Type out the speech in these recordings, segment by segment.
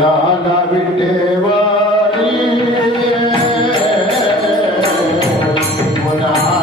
पुन्हा विटेवारी पुन्हा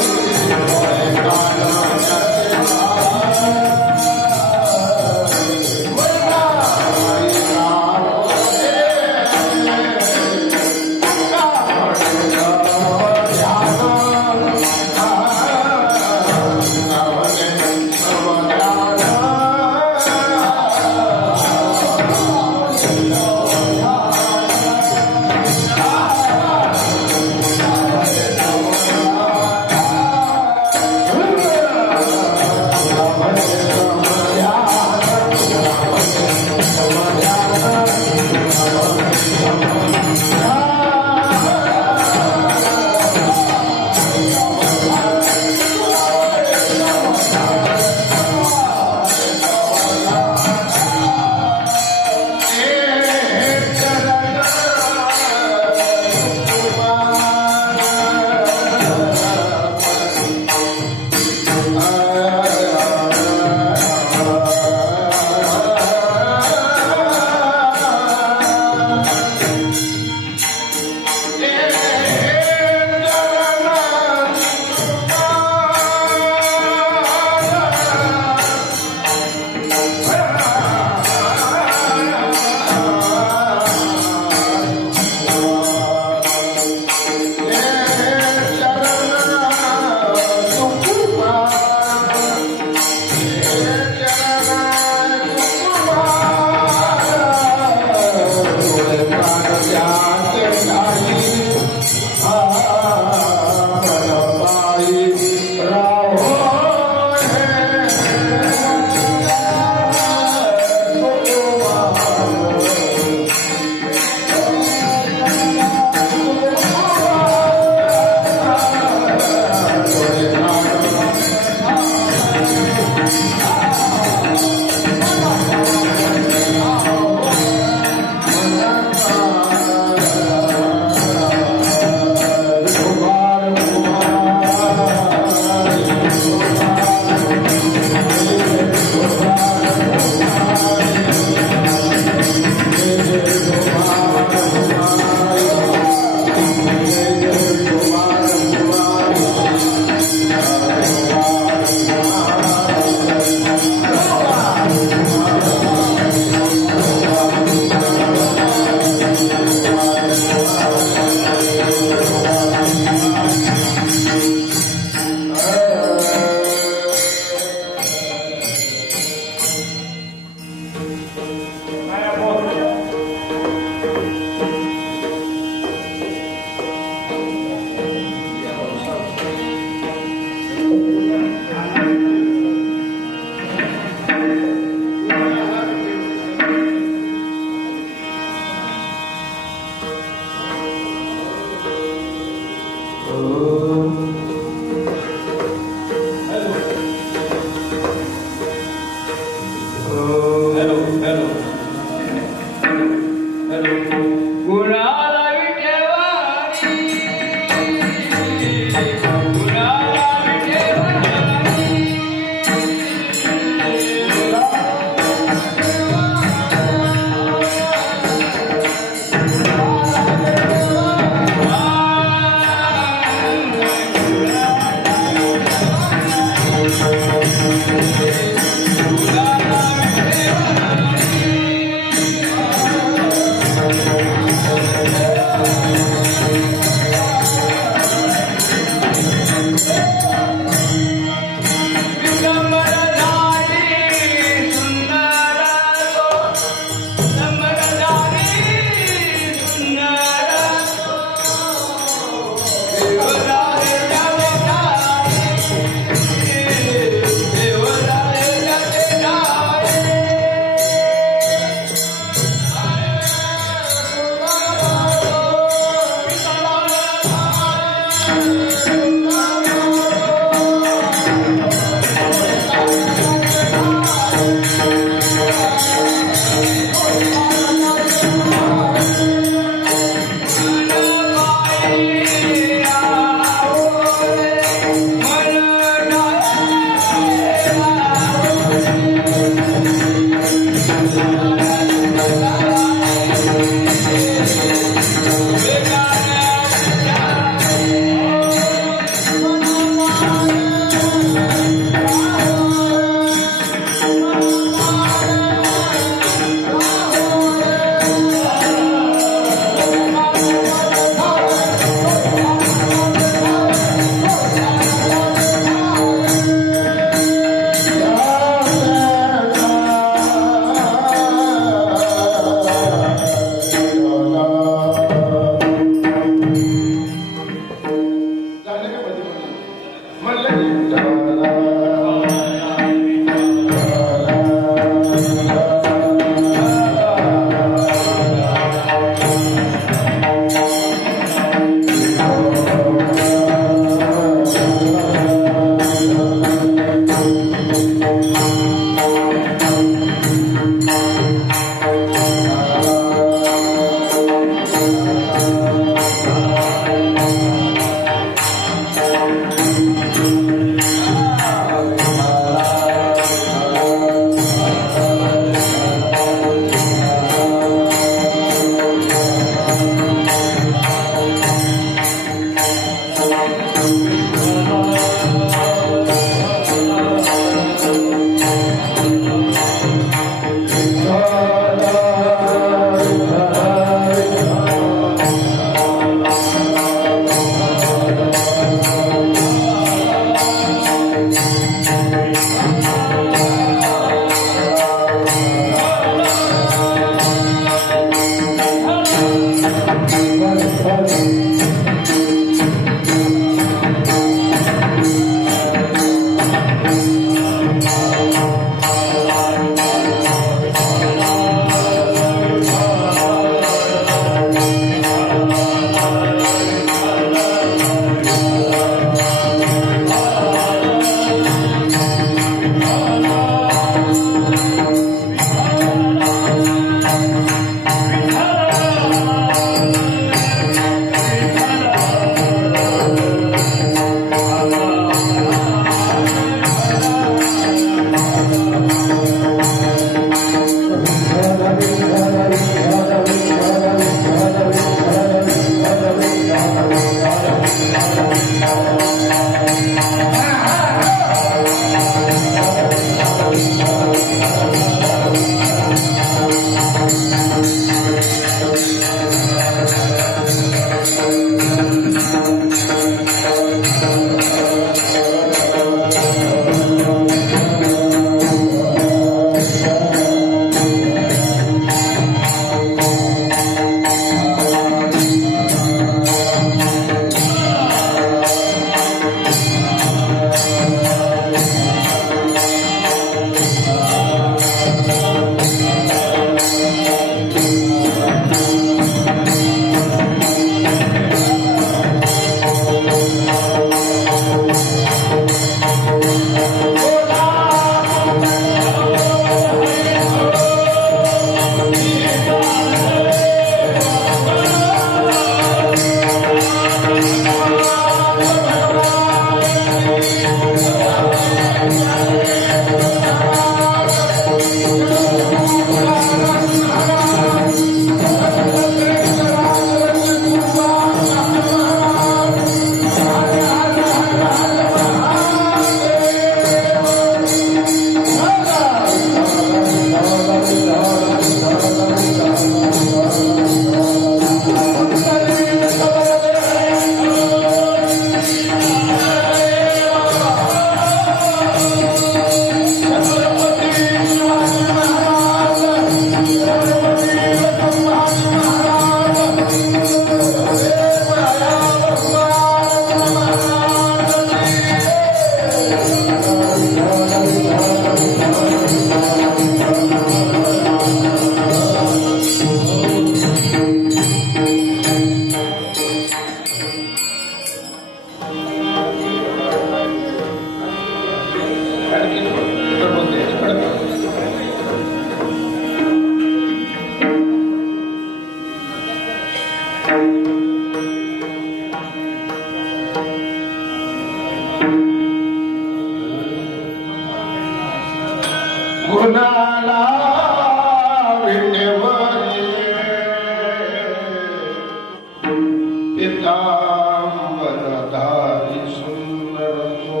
पितांबरधारी सुंदर तो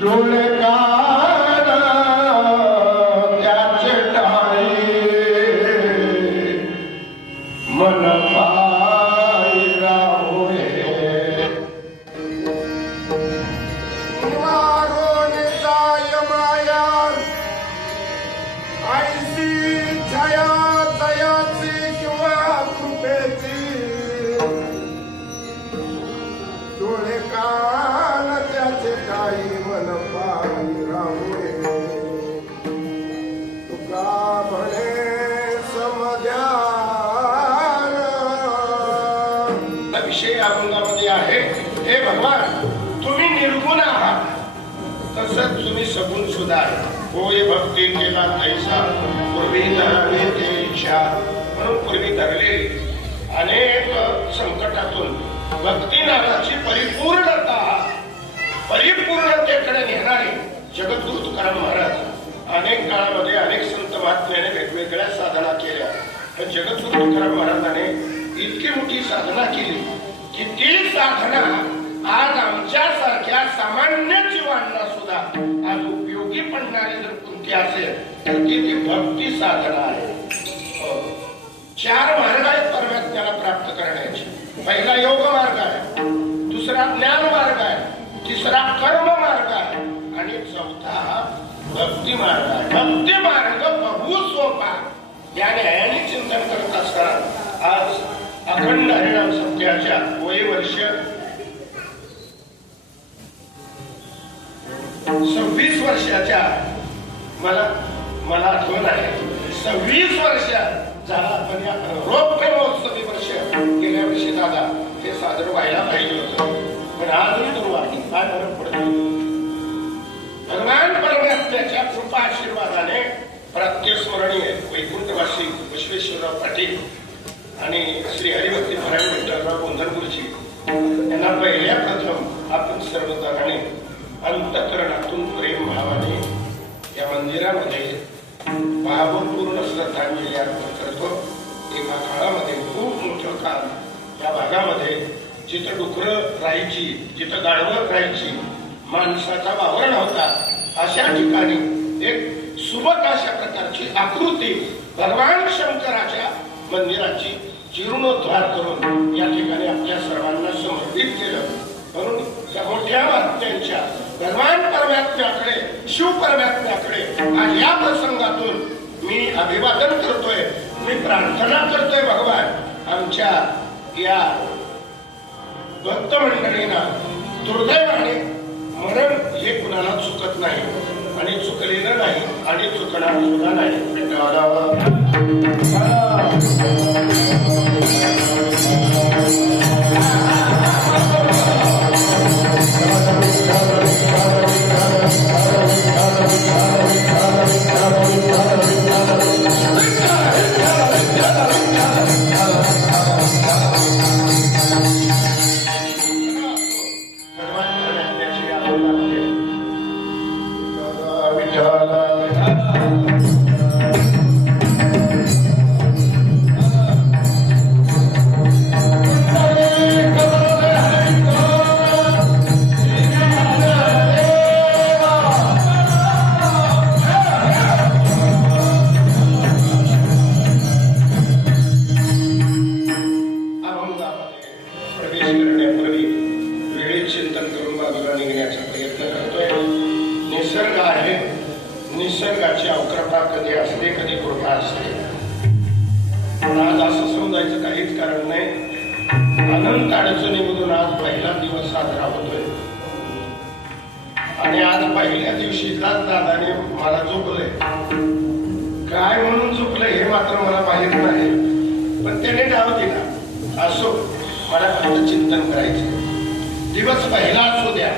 डोळे कान त्याचे टाळे मन पाय राहोळे मारून जाय माया आईची छाया दयाची किंवा कृपेची डोळे कान त्याचे काही मन पाय राहुळे तुका म्हणे समध्यान. विषय अभंगामध्ये आहे, हे भगवान तुम्ही निर्गुण आहात तसंच तुम्ही सगुण सुद्धा. होय भक्ती केला तैसा पूर्वी धरावे ते इच्छा. म्हणून पूर्वी धरलेली अनेक संकटातून भक्ती नावाची परिपूर्णतेकडे नेणारे जगद्गुरु तुकाराम महाराज अनेक काळामध्ये अनेक संत महात्म्याने वेगवेगळ्या साधना केल्या. पण जगद्गुरु तुकाराम महाराजांनी इतकी मोठी साधना केली की ती साधना आज आमच्यासारख्या सामान्य जीवांना सुद्धा आज उपयोगी पडणारी जर कोणती असेल तर ती भक्ती साधना आहे. 4 मार्ग आहेत परमात्म्याला प्राप्त करण्याचे. पहिला योग मार्ग आहे, दुसरा ज्ञान मार्ग आहे, तिसरा कर्म मार्ग आहे आणि चौथा भक्ती मार्ग आहे. भक्ती मार्ग बहु सोपा या न्यायाने चिंतन करत असताना आज अखंड हरिनाम सत्याच्या वयवर्ष 26 वर्षाच्या मला आठवण आहे 26 वर्ष झाला. पण या रौप्य महोत्सवी वर्ष गेल्या वर्षी दादा ते सादर व्हायला पाहिजे होतं, पण आजही दुर्वाटी काय फरक पडतो. भगवान परमात्म्याच्या कृपा आशीर्वादाने प्रात्यस्मरणीय वैकुंठवासी बसवेश्वरराव पाटील आणि श्री हरिभक्ती नारायण विठ्ठलराव गोंधळपूरजी यांना पहिल्या प्रथम आपण सर्वजणांनी अंतःकरणातून प्रेम भावाने या मंदिरामध्ये भावपूर्ण श्रद्धांजली अर्पण करतो. एका काळामध्ये खूप मोठं काळ या भागामध्ये जिथं डुकरं राहायची, जिथं गाढवं राहायची, माणसाचा वावर नव्हता, अशा ठिकाणी एक सुबक अशा प्रकारची आकृती भगवान शंकराच्या मंदिराची जीर्णोद्धार करून या ठिकाणी आपल्या सर्वांना समर्पित केलं. म्हणून या मोठ्या महात्म्यांच्या भगवान परमात्म्याकडे, शिव परमात्म्याकडे आज या प्रसंगातून मी अभिवादन करतोय, मी प्रार्थना करतोय. भगवान आमच्या या भक्त मंडळींना दुर्दैवाने मरण हे कुणाला चुकत नाही आणि चुकलेलं नाही आणि चुकणार सुद्धा नाही. निसर्गाची अवक्रता कधी असते, कधी कृपा असते. पण आज असं समजायचं काहीच कारण नाही. अनंत अडचणीमधून आज पहिला दिवस साजरा होतोय आणि आज पहिल्या दिवशीचाच दादाने मला झोपलंय. काय म्हणून झोपलंय हे मात्र मला माहित नाही, पण त्याने नाव दिला. असो, मला फक्त चिंतन करायचं. दिवस पहिला असू द्या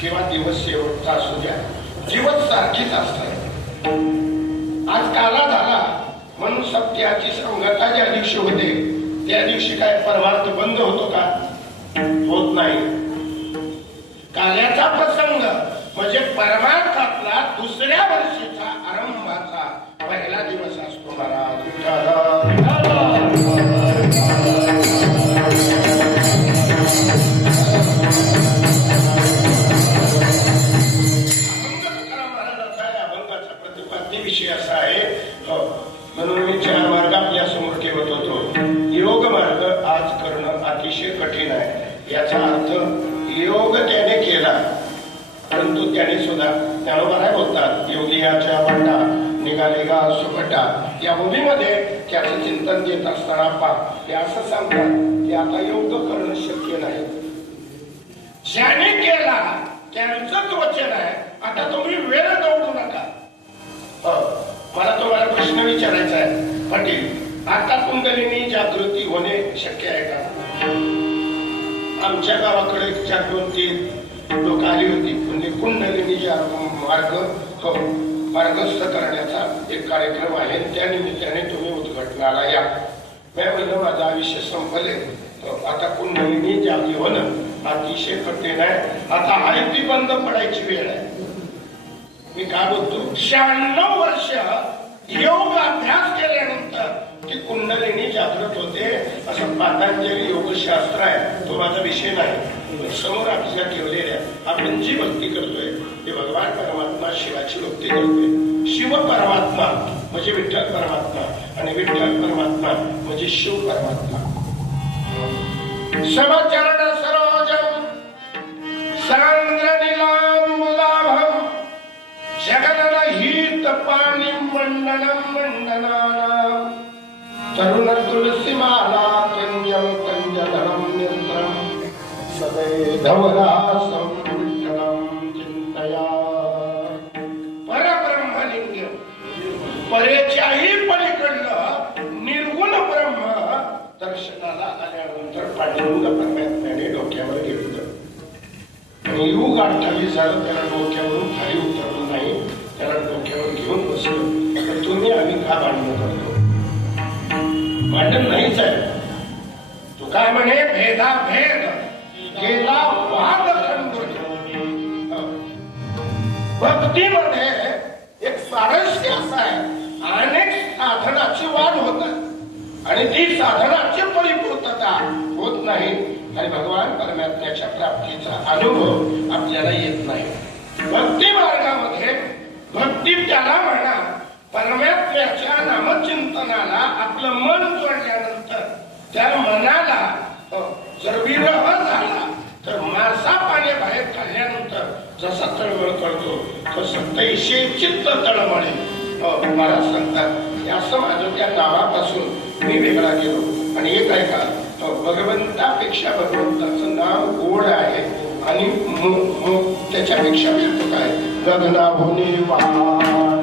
किंवा दिवस शेवटचा असू द्या, दिवस सारखीच असतात. आज काला झाला म्हणून सत्याची संगता ज्या दिवशी होते त्या दिवशी काय परमार्थ बंद होतो का? होत नाही. काल्याचा प्रसंग म्हणजे परमार्थातला दुसऱ्या वर्षीचा आरंभाचा पहिला दिवस असतो. महाराज परंतु त्याने सुद्धा ज्ञानोबा काय बोलतात, योगियाच्या वाटा निघाले गा सुभटा या मुलीमध्ये त्याचं चिंतन देत असताना पा ते असं सांगतात की आता योग करणं शक्य नाही. ज्याने केला त्यांचंच वचन आहे. आता तुम्ही वेळ दौडू नका. मला तुम्हाला प्रश्न विचारायचा आहे पाटील, आता कुंडलिनी जागृती होणे शक्य आहे का? आमच्या गावाकडे 4-2-3 लोक आली होती म्हणजे कुंडलिनी मार्ग मार्गस्थ करण्याचा एक कार्यक्रम आहे. त्या निमित्ताने तुम्ही उद्घाटनाला या. मी म्हणलं माझं आयुष्य संपले, आता कुंडलिनी जागी होणं अतिशय कठीण आहे. आता आहे ती बंद पडायची वेळ आहे. मी काय बोलतो, 96 वर्ष योग अभ्यास केल्यानंतर ती कुंडलिनी जागृत होते असं पातंजली योगशास्त्र आहे. तो माझा विषय नाही. समोर आपल्या ठेवलेल्या आपण जी भक्ती करतोय ते भगवान परमात्मा शिवाची भक्ती करतोय. शिव परमात्मा म्हणजे विठ्ठल परमात्मा आणि विठ्ठल परमात्मा म्हणजे शिव परमात्मा. समचरण सरोजम सांद्र नीलांबुदाभम जगदहित पाणी मंडनम मंडनानाम तरुण तुलसी माला कंजम कंजधरम यंत्रम सदैधवदासम विठ्ठलम चिंतया. परब्रह्मलिंग परेच्याही पलीकडलं निर्गुण ब्रह्म दर्शनाला आल्यानंतर पांडुरंग परमात्म्याने डोक्यावर घेतलं आणि युग 28 झालं. त्याला डोक्यावरून खाली उतरलं नाही, त्याला डोक्यावर घेऊन बसलं. तर तुम्ही आम्ही का भांडण करतो? भांडण नाहीच आहे. तू काय म्हणे, भेदा भेद गेला वाद खंडून. भक्तीमध्ये एक स्वारस्य असं आहे, अनेक साधनाची वाढ होतात आणि ती साधनाची परिपूर्तता होत नाही आणि भगवान परमात्म्याच्या प्राप्तीचा अनुभव आपल्याला येत नाही. भक्ती मार्गामध्ये भक्ती त्याला म्हणा, परमात्म्याच्या नामचिंतनाला आपलं मन जोडल्यानंतर त्या मनाला जर विरह झाला तर मासा पाणी बाहेर काढल्यानंतर जसा तळमळ करतो तसं तैशे चित्त तळमळे. महाराज सांगतात असं माझं त्या नावापासून मी वेगळा गेलो. आणि एक आहे का, भगवंतापेक्षा भगवंताचं नाव गोड आहे आणि त्याच्यापेक्षा व्यापक आहे. गगनाभुनी वाण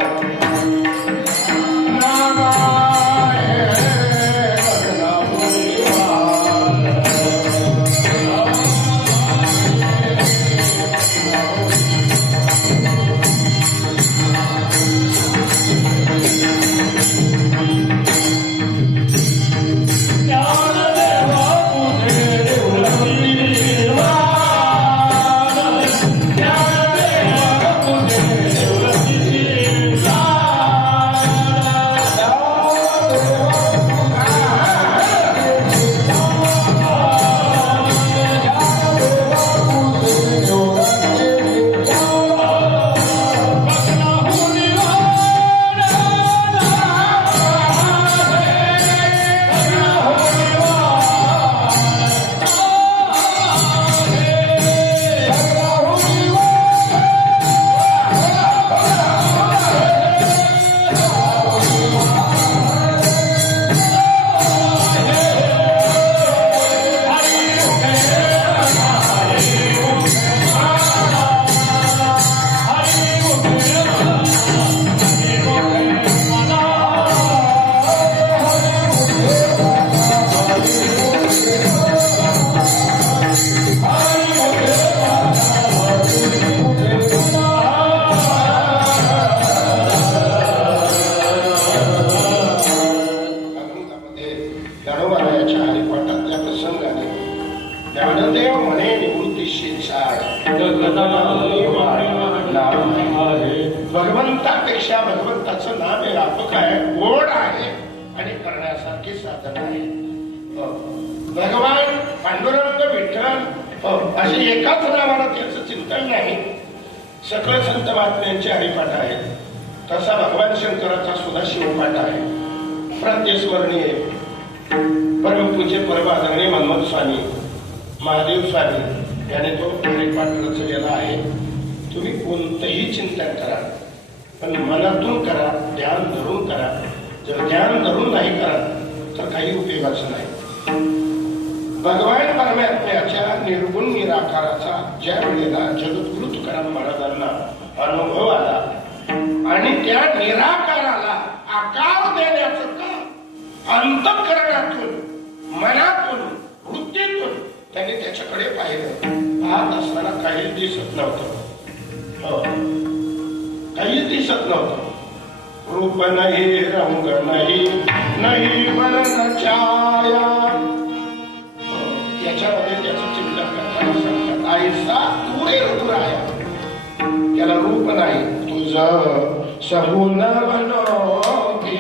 भगवंतापेक्षा भगवंताचं नाम हे व्यापक आहे, गोड आहे आणि करण्यासारखी साधन आहे. भगवान पांडुरंग विठ्ठल असे एकाच नावाला त्याचं चिंतन नाही. सगळे संत महात्म्यांचे हरिपाठ आहेत. तसा भगवान शंकराचा सुद्धा शिवपाठ आहे. प्रात्यस्मरणीय परमपूज्य परमादरणीय मनमोहन स्वामी महादेव स्वामी याने तो हरिपाठ रचलेला आहे. तुम्ही कोणतंही चिंतन करा, पण मनातून करा, ध्यान धरून करा. जर ध्यान धरून नाही करा तर काही उपयोगाचं नाही. भगवान परमात्म्याच्या निर्गुण निराकाराचा ज्या वेळेला जगद्गुरु तुकाराम महाराजांना अनुभव आला आणि त्या निराकाराला आकार देण्याचं काम अंतःकरणातून, मनातून, वृत्तीतून त्यांनी त्याच्याकडे पाहिलं. पाहत असताना काहीच दिसत नव्हतं. काहीच दिसत नव्हतं. रूप नाही, रंग नाही, नाही वर्ण छाया. याच्यामध्ये त्याचं चिंतन करताना सांगतात, आईसा तुरे रुराया. त्याला रूप नाही. तुझं सगुण बनोगी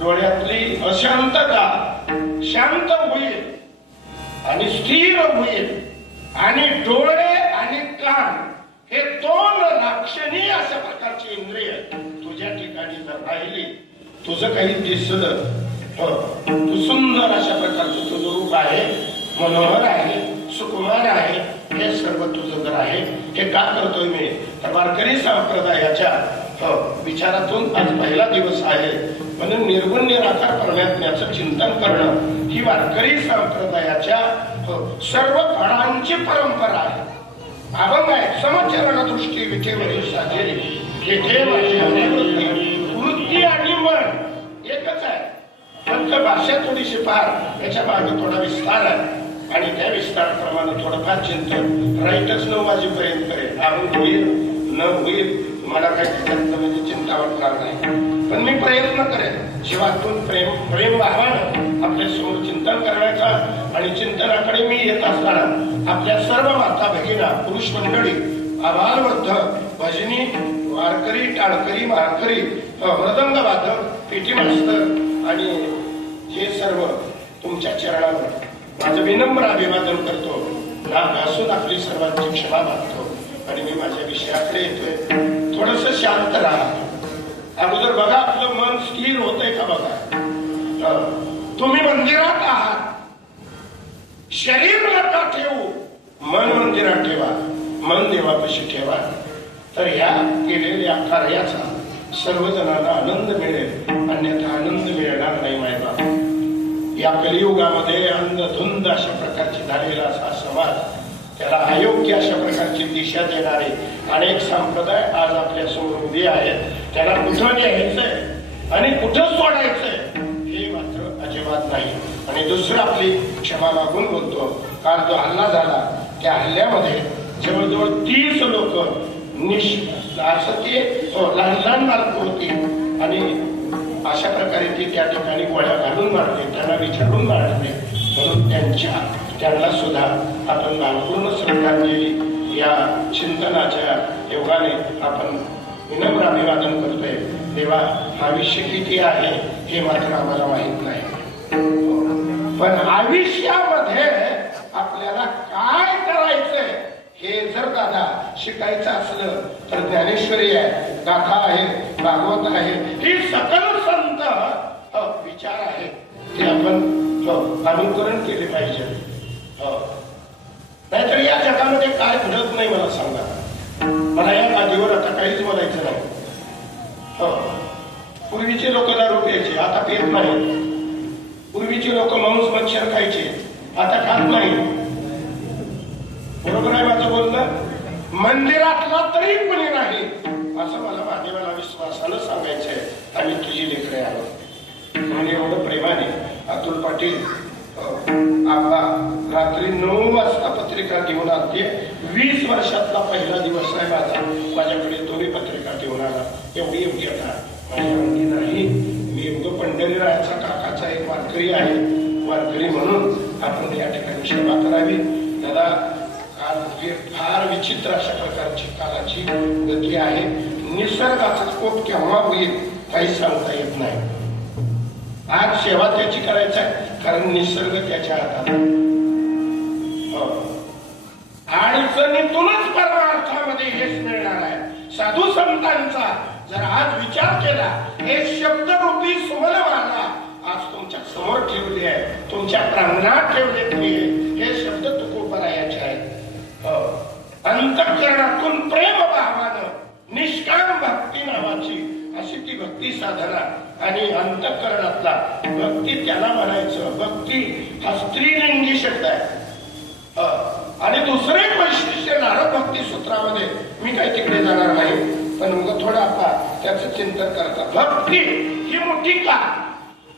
डोळ्यातली अशांतता शांत होईल आणि स्थिर होईल. आणि डोळे आणि कान हे दोन लक्षणीय अशा प्रकारची इंद्रिय तुझ्या ठिकाणी जर राहिली, तुझं काही दिसलं, तू सुंदर अशा प्रकारचं तुझं रूप आहे, मनोहर आहे, सुकुमार आहे, हे सर्व तुझं जर आहे. हे का करतोय मी? तर वारकरी संप्रदायाच्या विचारातून आज पहिला दिवस आहे म्हणून निर्गुण निराकार परमात्म्याचं चिंतन करणं ही वारकरी संप्रदायाच्या सर्व फळांची परंपरा आहे. अभंग आहे, समचरण दृष्टी विखेवरील साजेरी, येथे वृत्ती आणि मन एकच आहे. फक्त भाषा थोडीशी फार याच्या मागे थोडा विस्तार आहे आणि त्या विस्ताराप्रमाणे थोडंफार चिंतन राईटच 9 वाजेपर्यंत करेल. आपण होईल न होईल मला काही म्हणजे चिंता वाटणार नाही, पण मी प्रयत्न करेन जीवातून प्रेम भावानं आपल्या समोर चिंतन करण्याचा. आणि चिंतनाकडे मी येत असताना आपल्या सर्व माता भगिना, पुरुष मंडळी, आबालवृद्ध, भजनी, वारकरी, टाळकरी, मारकरी, मृदंग वादक, पेटी मास्तर आणि हे सर्व तुमच्या चरणावर माझं विनम्र अभिवादन करतो. नाक घासून आपली सर्वांची क्षमा मागतो आणि मी माझ्या विषयाकडे येतोय. थोडस शांत राहा. अगोदर बघा आपलं मन स्थिर होतंय का बघा. तुम्ही मंदिरात आहात, शरीर नका ठेवू, मन मंदिरात ठेवा, मन देवापाशी ठेवा. तर या केलेल्या कार्याचा सर्वजणांना आनंद मिळेल, अन्यथा आनंद मिळणार नाही. मायबा या कलियुगामध्ये अंधधुंद अशा प्रकारची झालेला असा समाज, त्याला अयोग्य अशा प्रकारची दिशा देणारे अनेक संप्रदाय आज आपल्या समोर उभे आहेत. त्याला कुठं न्यायचंय आणि कुठं सोडायचंय हे मात्र अजिबात नाही. आणि दुसरं आपली क्षमा मागून बोलतो, काल जो हल्ला झाला त्या हल्ल्यामध्ये जवळजवळ 30 लोक असं ते लहान लहान बालक होती आणि अशा प्रकारे ते त्या ठिकाणी गोळ्या घालून मारले, त्यांना विचारून मारले. म्हणून त्यांना सुद्धा आपण भावपूर्ण श्रद्धांजली या चिंतनाच्या योगाने आपण विनम्र अभिवादन करतोय. देवा, हा विषय किती आहे हे मात्र आम्हाला माहित नाही, पण आयुष्यामध्ये हे जर दादा शिकायचं असलं तर ज्ञानेश्वरी आहे, गाथा आहे, भागवत आहे, ही सकल संत विचार आहे ते आपण अनुकरण केले पाहिजे. नाहीतर या जगामध्ये काय घडत नाही मला सांगा. मला या गादीवर आता काहीच बोलायचं नाही. पूर्वीचे लोक दारू प्यायचे, आता पेत नाही. पूर्वीचे लोक मांस मच्छर खायचे, आता खात नाही. बरोबर आहे माझं बोलणं? मंदिरातला तरी कोणी नाही असं मला मान्यवाला विश्वासानं सांगायचंय. आम्ही तुझी लेकरे आलो म्हणजे एवढं प्रेमाने अतुल पाटील आपला रात्री 9 वाजता पत्रिका घेऊन आलते. 20 वर्षातला पहिला दिवस आहे माझा. माझ्याकडे दोन्ही पत्रिका घेऊन आला. एवढी आता माझ्या अंगी नाही. मी एवढं पंढरीरायाचा काकाचा एक वारकरी आहे. वारकरी म्हणून आपण या ठिकाणी सेवा करावी. दादा फार विचित्र अशा प्रकारची कालाची गती आहे. निसर्गाचा कोप केव्हा होईल काही सांगता येत नाही. आज सेवा त्याची करायची आहे कारण निसर्ग त्याच्या हातात. अडचणीतूनच परमार्थामध्ये यश मिळणार आहे. साधू संतांचा जर आज विचार केला, हे शब्दरूपी सुमनमाला आज तुमच्या समोर ठेवली आहे, तुमच्या प्रांगणात ठेवलेली आहे. हे शब्द तुकोबरायाचे आहेत. अंतःकरणातून प्रेम भावानं निष्काम भक्ती नावाची अशी ती भक्ती साधना आणि अंतःकरणातला भक्ती त्याला म्हणायचं. भक्ती हा स्त्रीलिंगी शब्द आहे. आणि दुसरे एक वैशिष्ट्य नारद भक्ती सूत्रामध्ये मी काही तिकडे जाणार नाही, पण मग थोडं आता त्याचं चिंतन करता. भक्ती ही मोठी का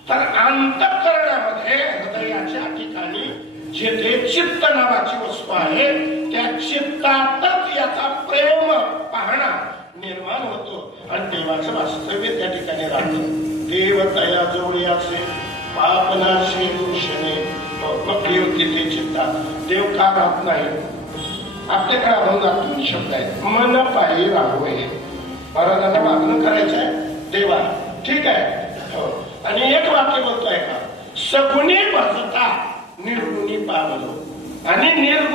तर अंतःकरणामध्ये हृदयाच्या ठिकाणी जेथे चित्त नावाची वस्तू आहे त्या चित्तातच याचा प्रेम पाहणा निर्माण होतो आणि देवाचं वास्तव्य त्या ठिकाणी राहतं. देव तया जवळयाचे पापनाशी दूषणे मग देव तिथे चित्तात. देव का राहत नाही? आपल्याकडे अभंगातून शब्द आहेत. मन पायी राहू हे महाराजांना मागणं करायचं आहे देवा, ठीक आहे. आणि एक वाक्य बोलतोय का, सगुणी भजता निर्गुणी पावलो आणि निर्गुण